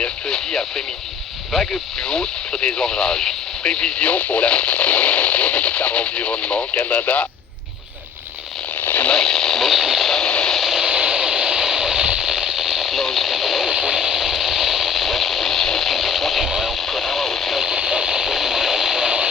mercredi après-midi. Vague plus haute sur des orages. Prévision pour la par Environnement Canada. Tonight, mostly sunny. Lows in the lower 40s. West winds 15 to 20 miles per hour with gusts up to 30 miles per hour.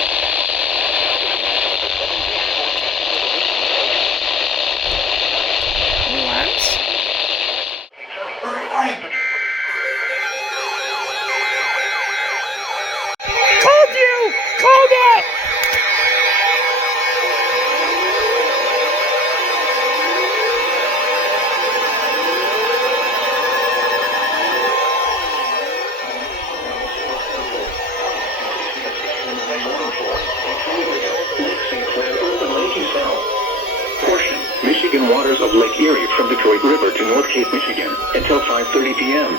Told you! Called it! Michigan waters of Lake Erie from Detroit River to North Cape, Michigan, until 5:30 p.m.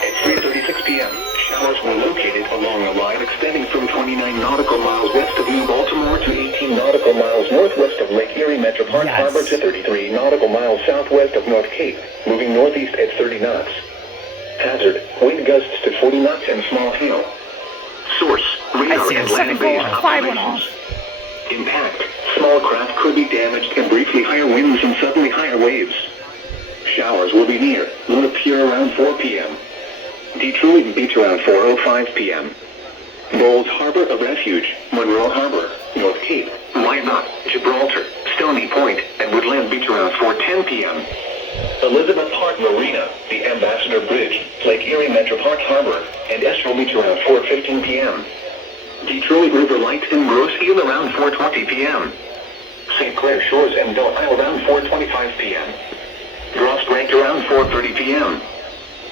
At 3:36 p.m., showers were located along a line extending from 29 nautical miles west of New Baltimore to 18 nautical miles northwest of Lake Erie Metro Park Harbor to 33 nautical miles southwest of North Cape, moving northeast at 30 knots. Hazard, wind gusts to 40 knots and small hail. Source, radar and land-based observations. Impact, small craft could be damaged and briefly higher winds and suddenly higher waves. Showers will be near, will appear around 4 p.m. Detroit Beach around 4:05 p.m. Bowles Harbor of Refuge, Monroe Harbor, North Cape, Wyandotte, Gibraltar, Stony Point, and Woodland Beach around 4:10 p.m. Elizabeth Hart Marina, the Ambassador Bridge, Lake Erie Metro Park Harbor, and Estrel Beach around 4:15 p.m. Detroit River Light and Grosse Ile around 4:20 p.m. St. Clair Shores and Belle Isle around 4:25 p.m. Grosse Rank around 4:30 p.m.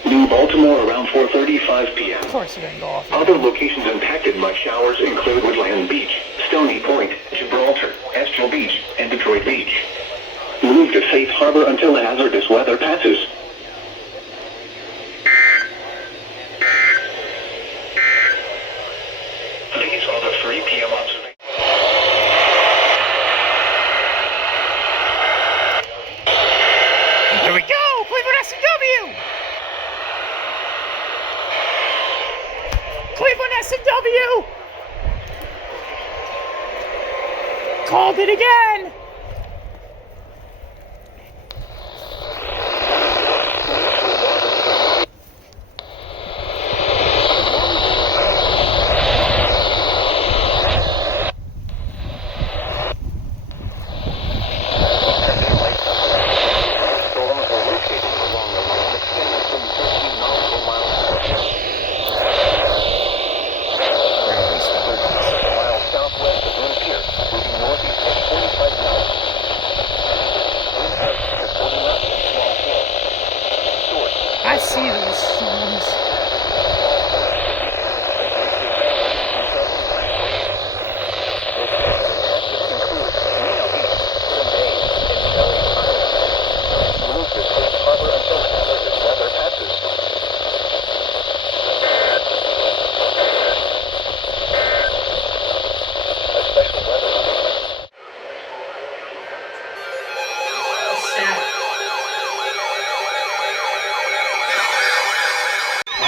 New Baltimore around 4:35 p.m. Of course it didn't go off. Other locations impacted by showers include Woodland Beach, Stony Point, Gibraltar, Estrel Beach, and Detroit Beach. Move to safe harbor until the hazardous weather passes. These are the 3 p.m. observations. Here we go! Cleveland S&W! Cleveland S&W! Called it again! I see those storms.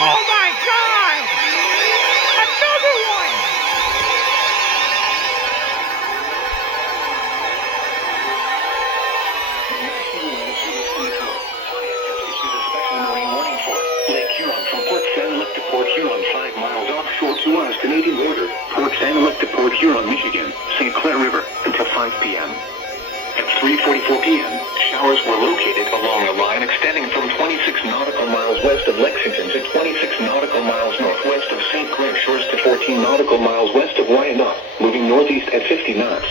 Oh my God! Another one! Lake Huron from Port St. Luc to Port Huron, 5 miles offshore to us, Canadian border. Port St. Luc to Port Huron, Michigan, St. Clair River, until 5 p.m. At 3:44 p.m., showers were located along a line extending from 26 nautical miles west of Lexington to 26 nautical miles northwest of St. Clair Shores to 14 nautical miles west of Wyandotte, moving northeast at 50 knots.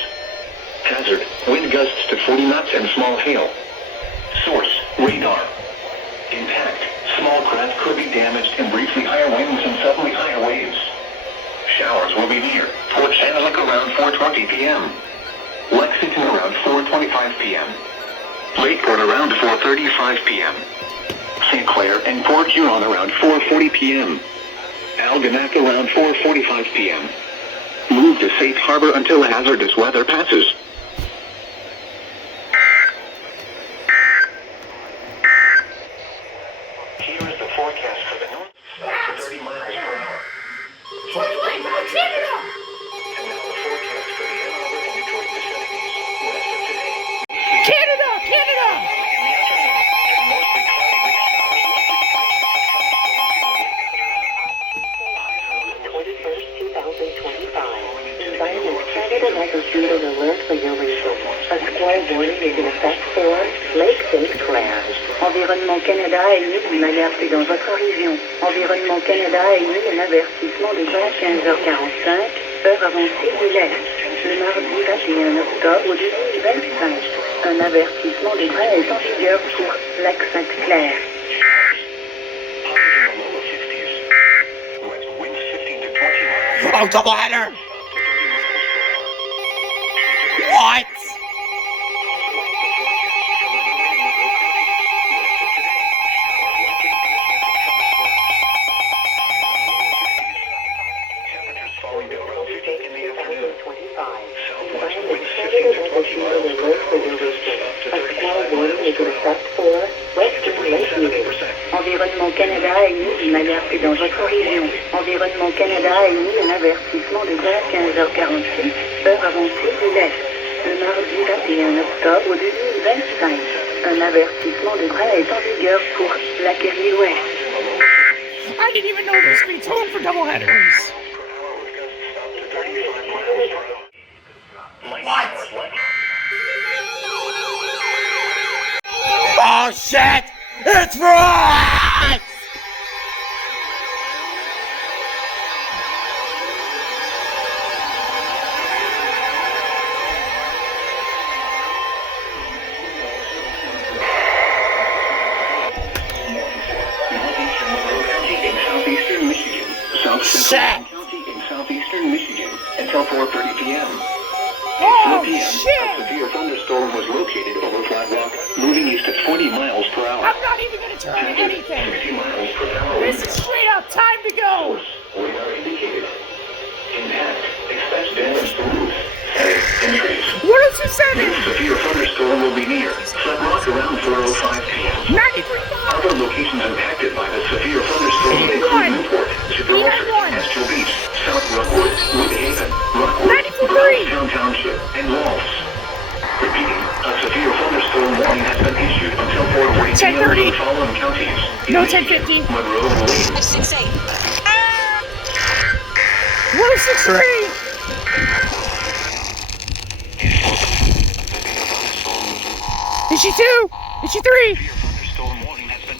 Hazard, wind gusts to 40 knots and small hail. Source, radar. Impact, small craft could be damaged and briefly higher winds and suddenly higher waves. Showers will be near, Port St. Luc around 4:20 p.m. Lexington around 4:25 p.m. Lakeport around 4:35 p.m. St. Clair and Port Huron around 4:40 p.m. Algonac around 4:45 p.m. Move to safe harbor until the hazardous weather passes. Here is the forecast for the north. Environnement Canada a émis une alerte dans votre région. Environnement Canada a émis un avertissement de vent à 15h45, heure avancée de l'Est. Le mardi 21 octobre au début du 25. Un avertissement de vent est en vigueur pour Lac Sainte-Claire. Oh, doubleheader! What? Environnement Canada a émis une alerte dans votre région. Environnement Canada a émis un avertissement de vent à 15h46, heure avancée de l'Est. Le mardi 21 octobre au début du 25. Un avertissement de vent est en vigueur pour Lac Erie-Ouest. I didn't even know there was going to be tone for doubleheaders. What? Oh shit! It's right! Southeastern Michigan. South Central County in southeastern Michigan until 4:30 p.m. Oh 4 p.m. shit! A severe thunderstorm was located over Flat Rock, moving east at 20 miles per hour. I'm not even going to turn anything. 60 miles per hour. This is straight up time to go. Radar indicated. Impact. Expect damage to roofs, trees. 1027! Severe thunderstorm will be near Flat Rock around 4:05 p.m. 93.5! Other locations impacted by the severe thunderstorm include Newport, Gibraltar, Astro Beach, South Rockwood, Woodhaven, Rockwood, 94.3. Town Township, and Walls. Repeating, a severe thunderstorm warning has been issued until 4:40 p.m. 10:30. in the following counties. No, 10:50. Monroe, Wayne, 68. 1063! Is she 2? Is she 3? thunderstorm warning has been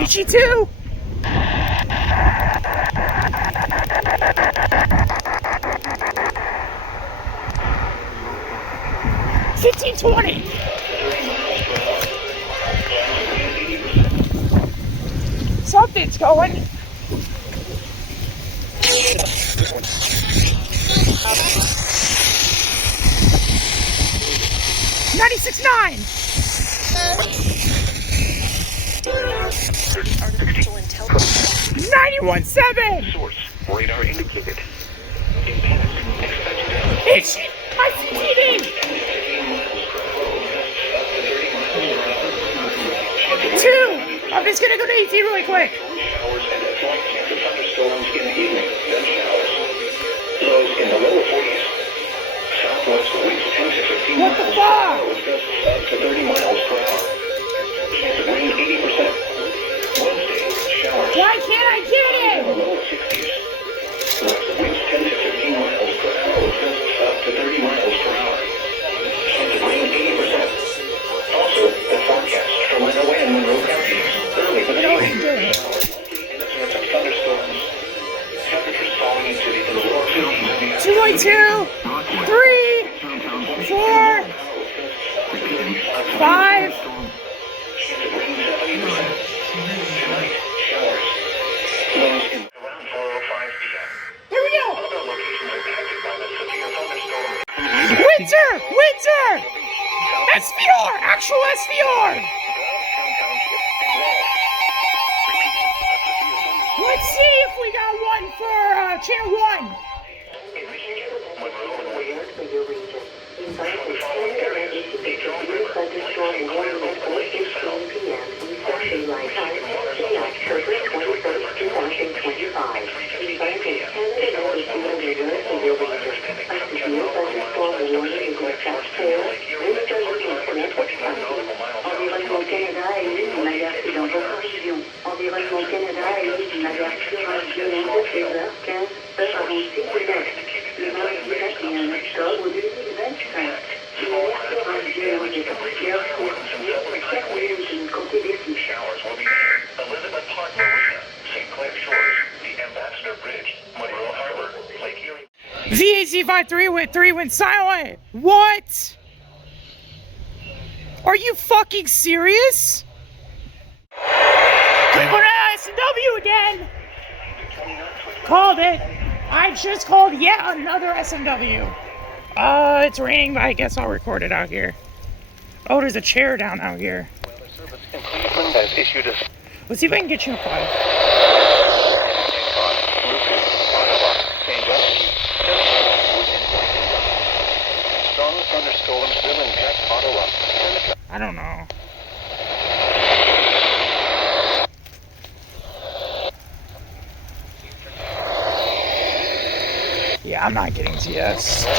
Is she 2? $15.20. Something's going. $96.9. Artificial intelligence. $91.7. source. Radar indicated. Impact. Expect damage. It's my CTV. 2. I'm just gonna go to ET really quick. Showers and a slight chance of thunderstorms in the evening, then showers. Lows in the lower 40s. Southwest winds 10 to 15 What the miles fuck? per hour with gusts up to 30 miles per hour. Chance of rain 80%. Wednesday, showers. Why can't I get In it? the lower 60s. West winds 10 to 15 miles per hour with gusts up to 30 miles per hour. Chance of rain 80%. Also, the forecast for Monroe and Monroe counties. Early this evening. And a chance of thunderstorms. Temperatures falling into the lower 50s. 2.2, 3, 4, 5. Chance of rain 70%. Tonight, showers. Lows in around 4:05 p.m. Here we go. Other locations impacted by the severe thunderstorm. Winter, winter. SVR, actual SVR. Let's see if we got one for channel 1. Environnement Canada a émis une alerte dans votre région. Environnement Canada a émis une alerte sur un violent de 16h15, heure avancée de l'Est. Le VAC 53 with 3 went silent. What? Are you fucking serious? Cleveland S&W again. Called it. I just called yet another S&W. It's raining, but I guess I'll record it out here. Oh, there's a chair down out here. Weather Service in Cleveland has issued a Let's see if I can get you a file. Strong thunderstorms will impact Ottawa. I don't know. Yeah, I'm not getting TS. Oh,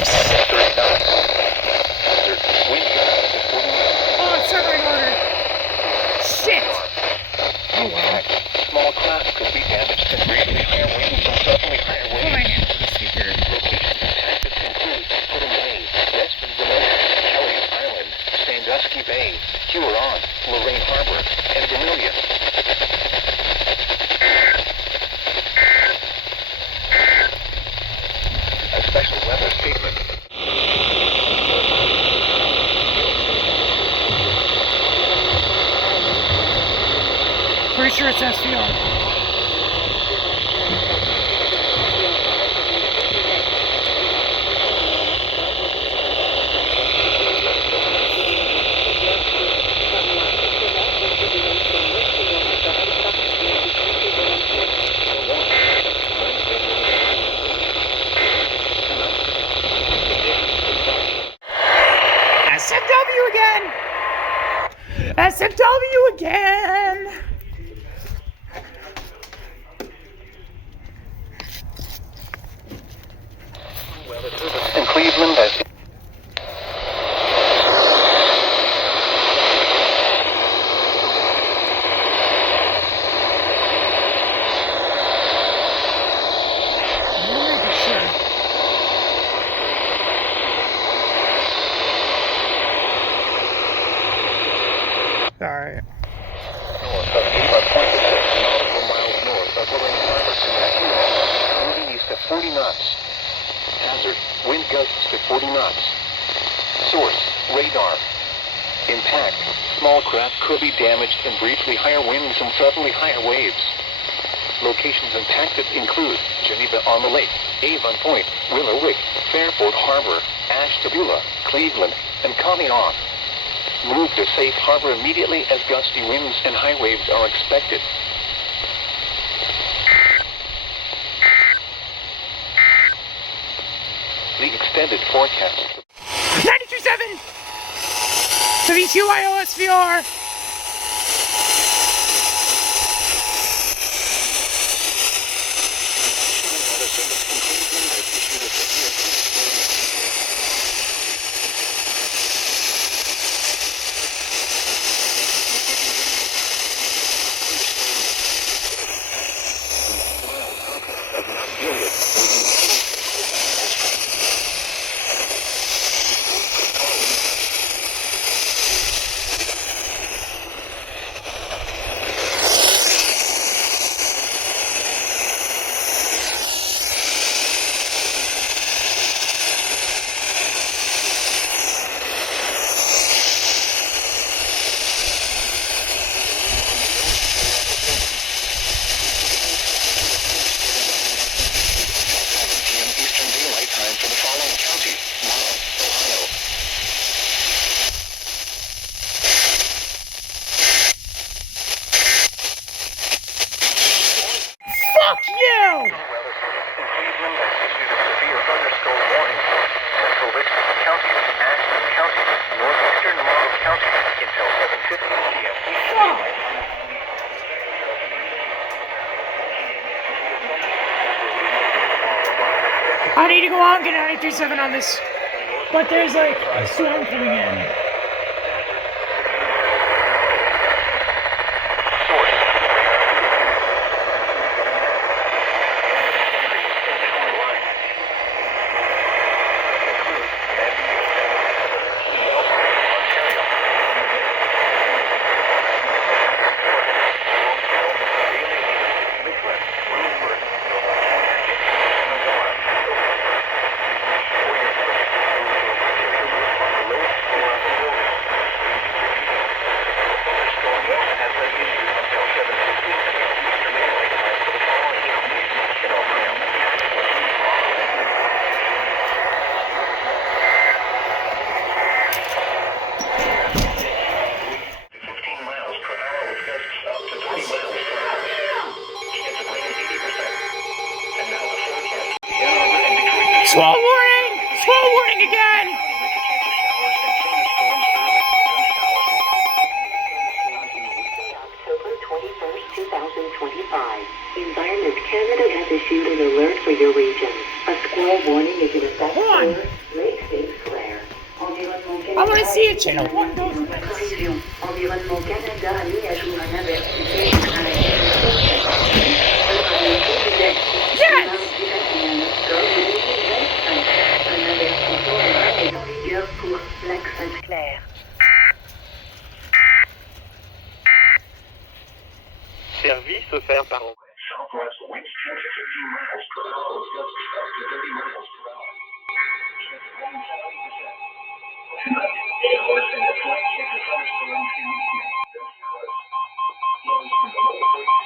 it's circling order. Shit! Oh well. Small craft could be damaged and greatly higher winds and suddenly higher Put my winds. hand on the speaker. Locations impacted include Pudding Bay, Western Vermilion, Kelly's Island, Sandusky Bay, Huron, Lorraine Harbor, and Vermilion. A special weather statement. Pretty sure it's SVR. SMW again! SMW again! In Cleveland, as Alright. north of 8.6 nautical miles north of Lorraine Harbor to Huron, moving east at 40 knots. Hazard, wind gusts to 40 knots. Source, radar. Impact, small craft could be damaged and briefly higher winds and suddenly higher waves. Locations impacted include Geneva on the Lake, Avon Point, Willow Wick, Fairport Harbor, Ashtabula, Cleveland, and Conneaut. Move to safe harbor immediately as gusty winds and high waves are expected. The extended forecast. 92.7! WQIOSVR! Fuck you! I need to go out and get 93.7 on this. But there's like a storm coming in. Squall warning! Squall warning again! October 21st, 2025. Environment Canada has issued an alert for your region. A squall warning is in effect Hold on. for Lake St. Clair. Environnement I want to Canada see it, channel 1 goes dans votre next. région. Environnement Canada a mis à jour un avertissement à la Yes! mardi 21 octobre 2025. Un avertissement est en vigueur pour Lac Sainte-Claire. Service offert par Southwest winds 10 to 15 miles per hour. Gusts up to 30 miles per hour. Chance of rain 70%. Tonight, showers and a slight chance of thunderstorms in the evening. Then showers. Lows in the low 30s.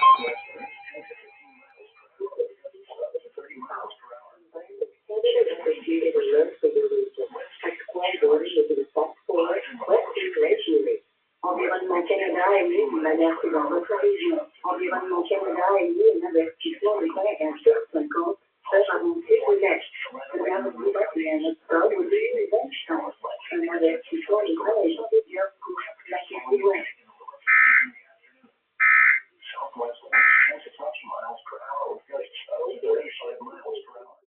Southwest winds 10 to 15 miles per hour. Gusts up to 30 miles per hour. Canada has issued an alert for your region. A squall warning is in effect for Western Lake Erie. Environnement Canada a mis une alerte dans votre région. Environnement Canada a mis un avertissement de 5 à 50 heures avancées de l'Est. Le mardi 21 octobre 2025.